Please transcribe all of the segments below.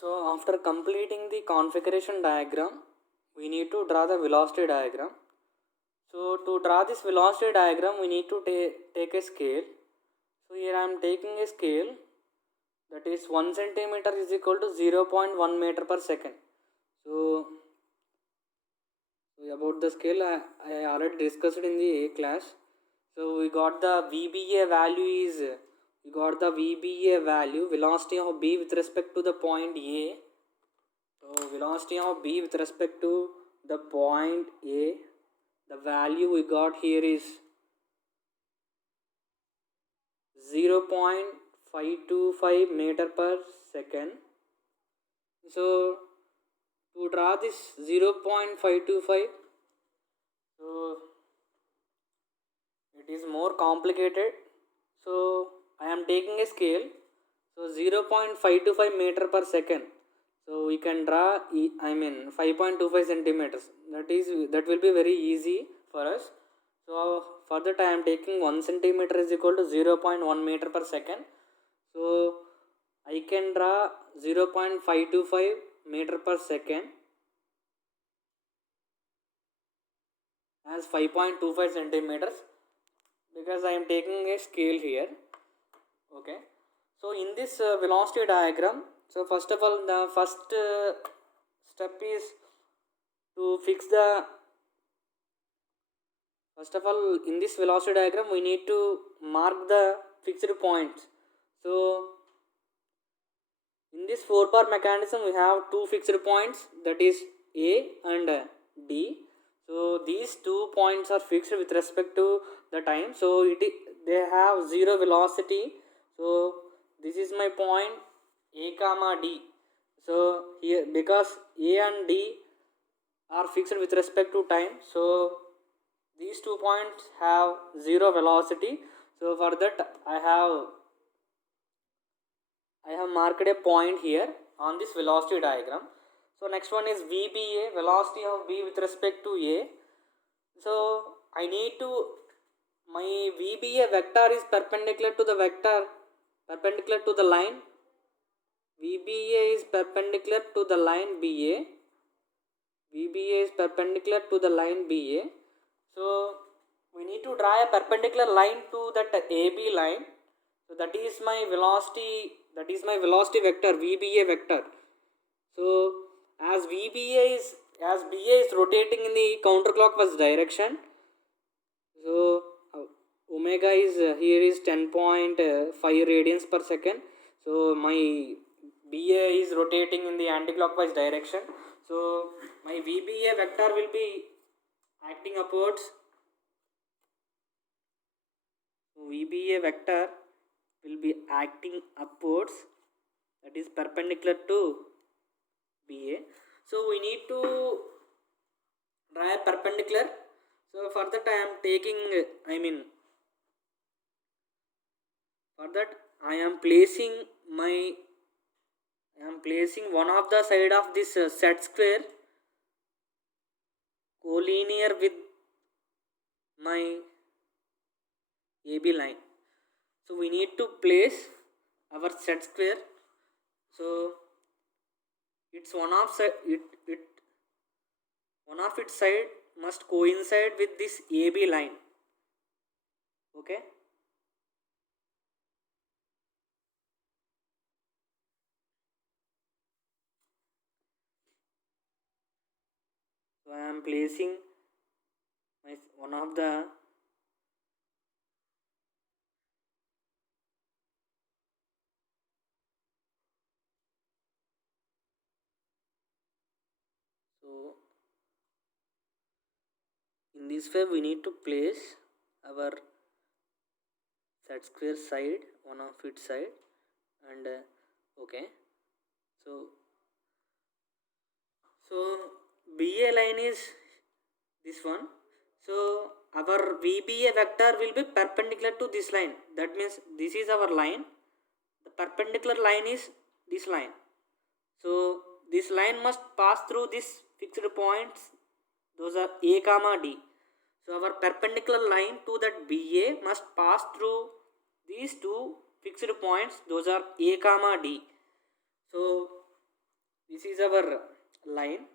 So after completing the configuration diagram, we need to draw the velocity diagram. So to draw this velocity diagram, we need to take a scale. So here I am taking a scale, that is 1 centimeter is equal to 0.1 meter per second. So about the scale, I already discussed in the class. So we got the VBA value is, we got the VBA value, velocity of B with respect to the point A. So velocity of B with respect to the point A, the value we got here is 0.525 meter per second. So to draw this 0.525, so it is more complicated. So I am taking a scale, so 0.525 meter per second. So we can draw 5.25 centimeters. That will be very easy for us. So for that I am taking 1 centimeter is equal to 0.1 meter per second. So I can draw 0.525 meter per second as 5.25 centimeters, because I am taking a scale here. Okay. So in this velocity diagram, so first of all, the first step is to fix the, first of all, in this velocity diagram we need to mark the fixed points. So in this 4-part mechanism we have two fixed points, that is A and D. So these 2 points are fixed with respect to the time. So they have zero velocity. So this is my point A comma D. So here, because A and D are fixed with respect to time, so these 2 points have zero velocity. So for that I have marked a point here on this velocity diagram. So next one is VBA, velocity of B with respect to A. So I need to, my VBA vector is perpendicular to the vector, perpendicular to the line. VBA is perpendicular to the line BA. VBA is perpendicular to the line BA. So we need to draw a perpendicular line to that AB line. So that is my velocity vector, VBA vector. So as BA is rotating in the counterclockwise direction, so omega is here is 10.5 radians per second. So my BA is rotating in the anticlockwise direction. So my VBA vector will be acting upwards. VBA vector will be acting upwards, that is perpendicular to BA. So we need to draw a perpendicular. So for that I am placing one of the side of this set square collinear with my AB line. So we need to place our set square. So it's one of its side must coincide with this AB line. Okay. So I am placing one of the so in this way we need to place our set square side, one of its side, and okay. So BA line is this one. So our VBA vector will be perpendicular to this line. That means this is our line. The perpendicular line is this line. So this line must pass through these fixed points. Those are A comma D. So our perpendicular line to that BA must pass through these two fixed points. Those are A comma D. So This is our line.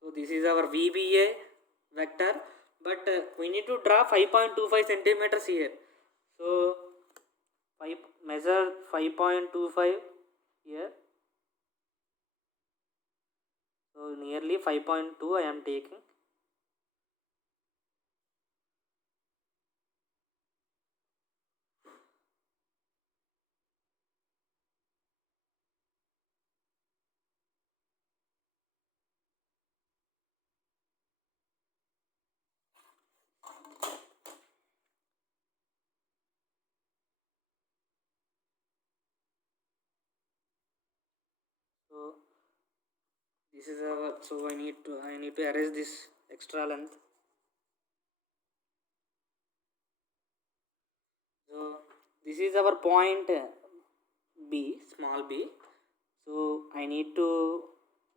So this is our VBA vector, but we need to draw 5.25 centimeters here. So measure 5.25 here. So nearly 5.2 I am taking. So this is our, so I need to erase this extra length. So this is our point B, small b. So I need to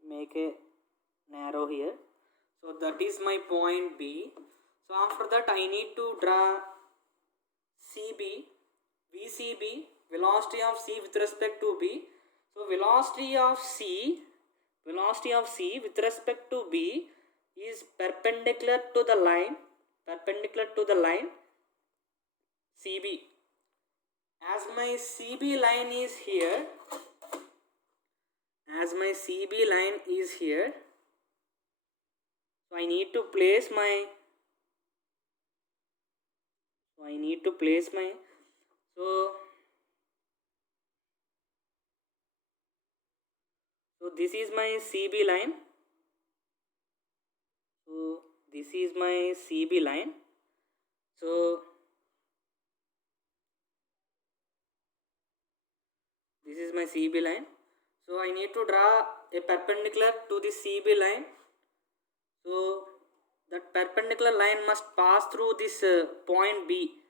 make a narrow here. So that is my point B. So after that I need to draw CB, VCB, velocity of C with respect to B. So velocity of C with respect to B is perpendicular to the line CB. As my CB line is here, so I need to place my so this is my CB line. So this is my CB line. So this is my CB line. So I need to draw a perpendicular to the CB line. So that perpendicular line must pass through this point B,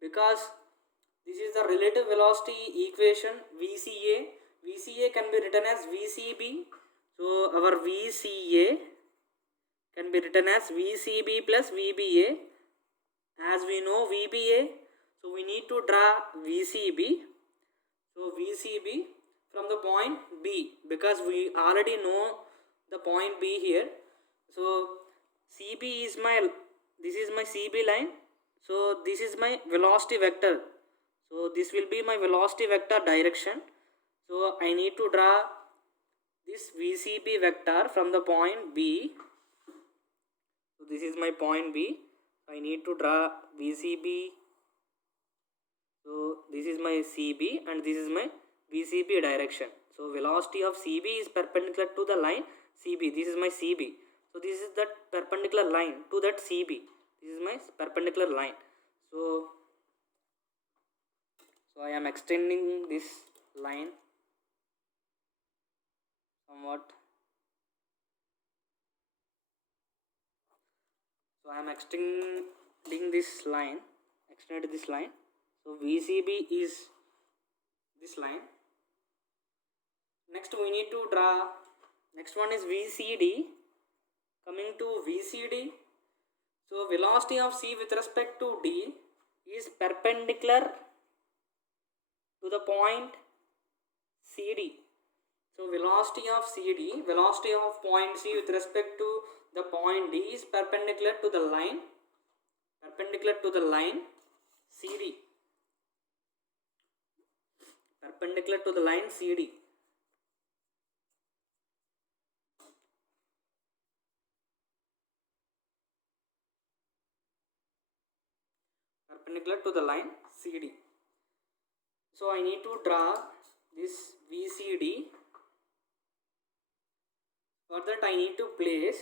because this is the relative velocity equation VCA. VCA can be written as VCB. So our VCA can be written as VCB plus VBA. As we know VBA, so we need to draw VCB. So VCB from the point B, because we already know the point B here. So CB is this is my CB line. So this is my velocity vector. So this will be my velocity vector direction. So I need to draw this VCB vector from the point B. So this is my point B. I need to draw VCB. So this is my CB and this is my VCB direction. So velocity of CB is perpendicular to the line CB. This is my CB. So this is that perpendicular line to that CB. This is my perpendicular line. So I am extending this line somewhat. So I am extended this line. So VCB is this line. Next we need to draw, next one is VCD. Coming to VCD, so velocity of C with respect to D is perpendicular to the point CD. So velocity of point C with respect to the point D is perpendicular to the line CD. Perpendicular to the line CD. Perpendicular to the line CD. So I need to draw this VCD. For that I need to place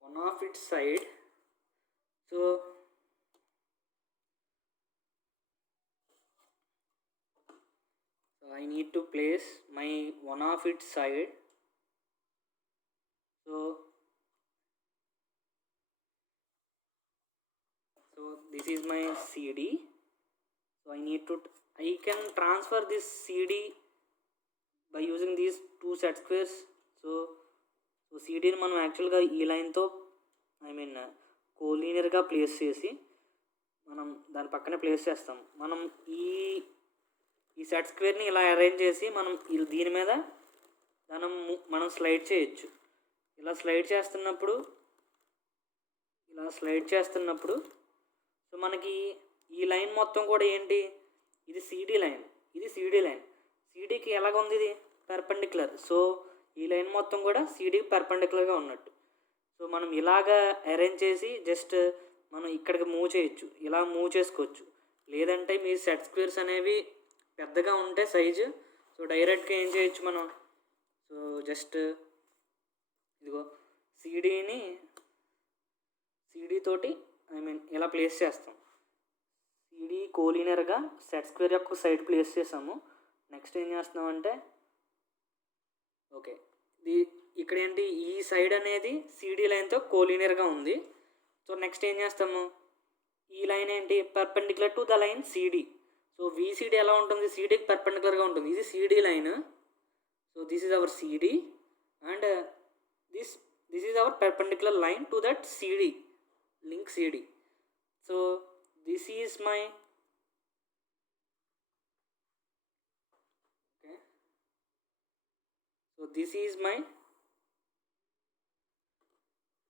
one of its side. So I need to place my one of its side. So this is my CD. So I can transfer this CD by using these two set squares. So CD ni మనం యాక్చువల్గా ఈ లైన్తో కోలీనియర్గా place చేసి మనం దాని పక్కనే place చేస్తాం. మనం ఈ సెట్ స్క్వేర్ని ఇలా అరేంజ్ చేసి మనం దీని మీద మనం స్లైడ్ చేయొచ్చు. ఇలా స్లైడ్ చేస్తున్నప్పుడు సో మనకి ఈ లైన్ మొత్తం కూడా ఏంటి, ఇది సిడి లైన్, ఇది సిడి లైన్. సిడికి ఎలాగ ఉంది, ఇది పర్పెండిక్యులర్. సో ఈ లైన్ మొత్తం కూడా సిడికి పర్పెండిక్యులర్గా ఉన్నట్టు. సో మనం ఇలాగా అరేంజ్ చేసి జస్ట్ మనం ఇక్కడికి మూవ్ చేయొచ్చు, ఇలా మూవ్ చేసుకోవచ్చు. లేదంటే మీ సెట్ స్క్వేర్స్ అనేవి పెద్దగా ఉంటే సైజు, సో డైరెక్ట్గా ఏం చేయొచ్చు మనం, సో జస్ట్ ఇదిగో సిడి తోటి ఇలా ప్లేస్ చేస్తాం. సిడి కోలీనియర్గా సెట్ స్క్వేర్ యొక్క సైడ్ ప్లేస్ చేసాము. నెక్స్ట్ ఏం చేస్తున్నామంటే ఓకే, ఇక్కడ ఏంటి, ఈ సైడ్ అనేది సిడి లైన్తో కోలీనియర్గా ఉంది. సో నెక్స్ట్ ఏం చేస్తాము, ఈ లైన్ ఏంటి, perpendicular to the line CD. So VCD ఎలా ఉంటుంది, సిడికి పర్పెండిక్యులర్గా ఉంటుంది. ఇది CD line. So this is our CD and this is our perpendicular line to that CD, link CD. సో దిస్ ఈజ్ మై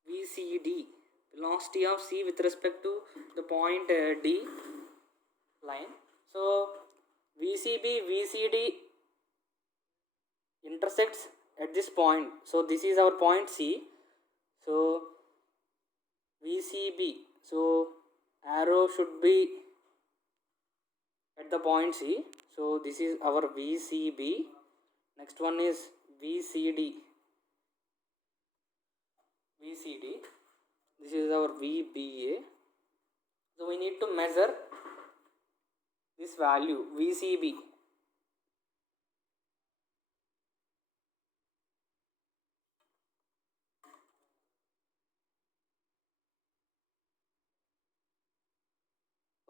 VCD, velocity of C with respect to the point D line. So VCD intersects at this point. So this is our point C. So VCB, so arrow should be at the point C. So this is our VCB. Next one is VCD. This is our VBA. So we need to measure this value VCB.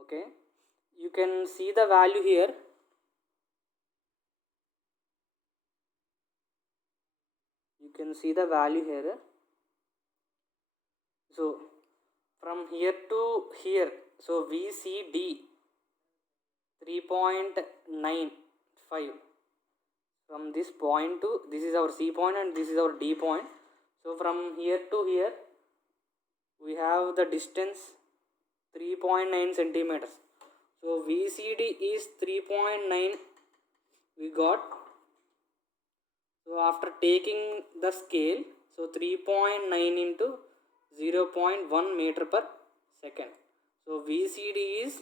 Okay, you can see the value here. So from here to here, so VCD 3.95. From this point to this is our C point and this is our D point. So from here to here we have the distance 3.9 centimeters. So VCD is 3.9 we got. So after taking the scale, so 3.9 into 0.1 meter per second. So VCD is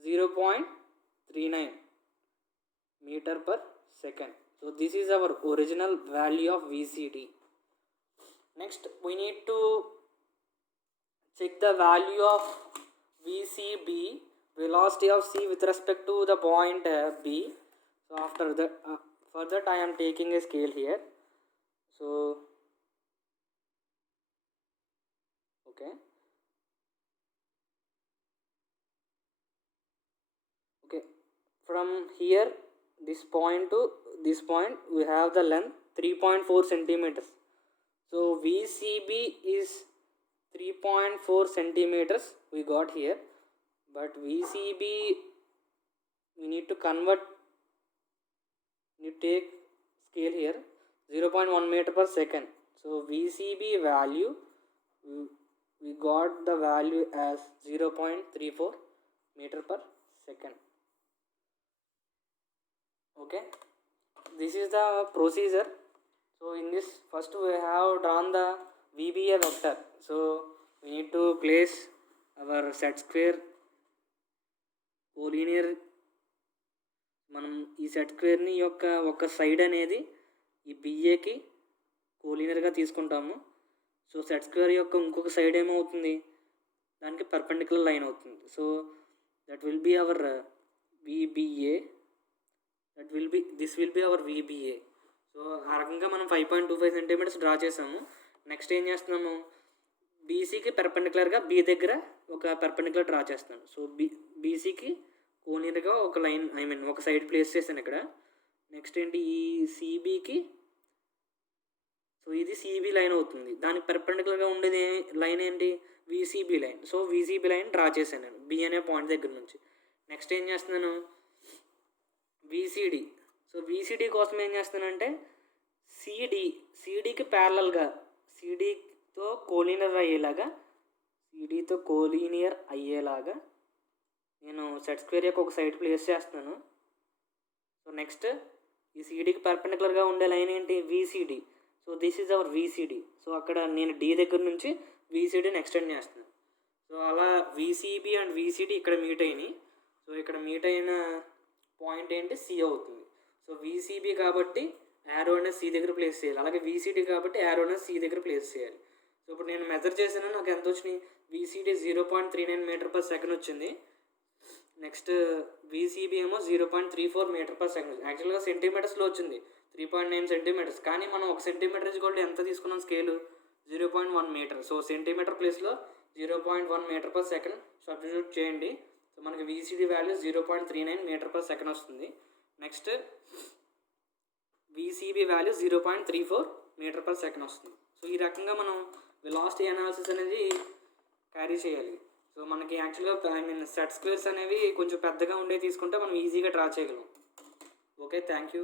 0.39 meter per second. So this is our original value of VCD. Next we need to check the value of VCB, velocity of C with respect to the point B. So after that for that I am taking a scale here. So okay, from here this point to this point we have the length 3.4 centimeters. So VCB is 3.4 centimeters we got here, but VCB we need to convert, you take scale here 0.1 meter per second. So VCB value we got the value as 0.34 meter per second. Okay, this is the procedure. So in this first we have drawn the VBA vector. So we need to place our set square collinear. మనం ఈ set స్క్వేర్ని యొక్క ఒక side అనేది ఈ బిఏకి కోలీనియర్గా తీసుకుంటాము. So set square యొక్క ఇంకొక side ఏమవుతుంది, దానికి పర్పెండిక్యులర్ లైన్ అవుతుంది. So that will be our VBA. This will be our VBA. So ఆ రకంగా మనం 5.25 సెంటీమీటర్స్ డ్రా చేసాము. నెక్స్ట్ ఏం చేస్తున్నాము, బీసీకి పర్పెండిక్యులర్గా బి దగ్గర ఒక పర్పెండిక్యులర్ డ్రా చేస్తాను. సో బీసీకి కోలీనియర్గా ఒక లైన్ ఒక సైడ్ ప్లేస్ చేశాను ఇక్కడ. నెక్స్ట్ ఏంటి, ఈ సిబికి, సో ఇది సిబి లైన్ అవుతుంది. దానికి పర్పెండిక్యులర్గా ఉండేది లైన్ ఏంటి, వీసీబీ లైన్. సో వీసీబీ లైన్ డ్రా చేశాను నేను బి అనే పాయింట్ దగ్గర నుంచి. నెక్స్ట్ ఏం చేస్తున్నాను, వీసీడీ. సో వీసీడీ కోసం ఏం చేస్తున్నానంటే సిడీకి ప్యారలల్గా సిడీతో కోలీనియర్ అయ్యేలాగా నేను సెట్ స్క్వేర్ యొక్క ఒక సైడ్ ప్లేస్ చేస్తున్నాను. సో నెక్స్ట్ ఈ సిడీకి పర్పెండికులర్గా ఉండే లైన్ ఏంటి, VCD. So this is hour VCD. So అక్కడ నేను డి దగ్గర నుంచి వీసీడీని ఎక్స్టెండ్ చేస్తున్నాను. సో అలా వీసీబీ అండ్ వీసీడీ ఇక్కడ మీట్ అయినాయి. సో ఇక్కడ మీట్ అయిన పాయింట్ ఏంటి, సి అవుతుంది. సో వీసీబీ కాబట్టి యారో అనేది సి దగ్గర ప్లేస్ చేయాలి, అలాగే వీసీడీ కాబట్టి యారో అనేది సి దగ్గర ప్లేస్ చేయాలి. సో ఇప్పుడు నేను మెజర్ చేశాను, నాకు ఎంత వచ్చినాయి, వీసీడీ 0.39 మీటర్ పర్ సెకండ్ వచ్చింది. నెక్స్ట్ వీసీబీ ఏమో 0.34 మీటర్ పర్ సెకండ్. యాక్చువల్గా సెంటీమీటర్స్లో వచ్చింది 3.9 సెంటీమీటర్స్, కానీ మనం 1 సెంటీమీటర్ కూడా ఎంత తీసుకున్నాం స్కేలు, 0.1 మీటర్. సో సెంటీమీటర్ ప్లేస్లో 0.1 మీటర్ పర్ సెకండ్ సబ్స్టిట్యూట్ చేయండి. సో మనకి VCD value 0.39 metre per second వస్తుంది. Next VCB value 0.34 metre per second వస్తుంది. సో ఈ రకంగా మనం వెలాసిటీ అనాలిసిస్ అనేది క్యారీ చేయాలి. సో మనకి యాక్చువల్గా సెట్ స్క్వేర్స్ అనేవి కొంచెం పెద్దగా ఉండే తీసుకుంటే మనం ఈజీగా డ్రా చేయగలం. Okay, thank you.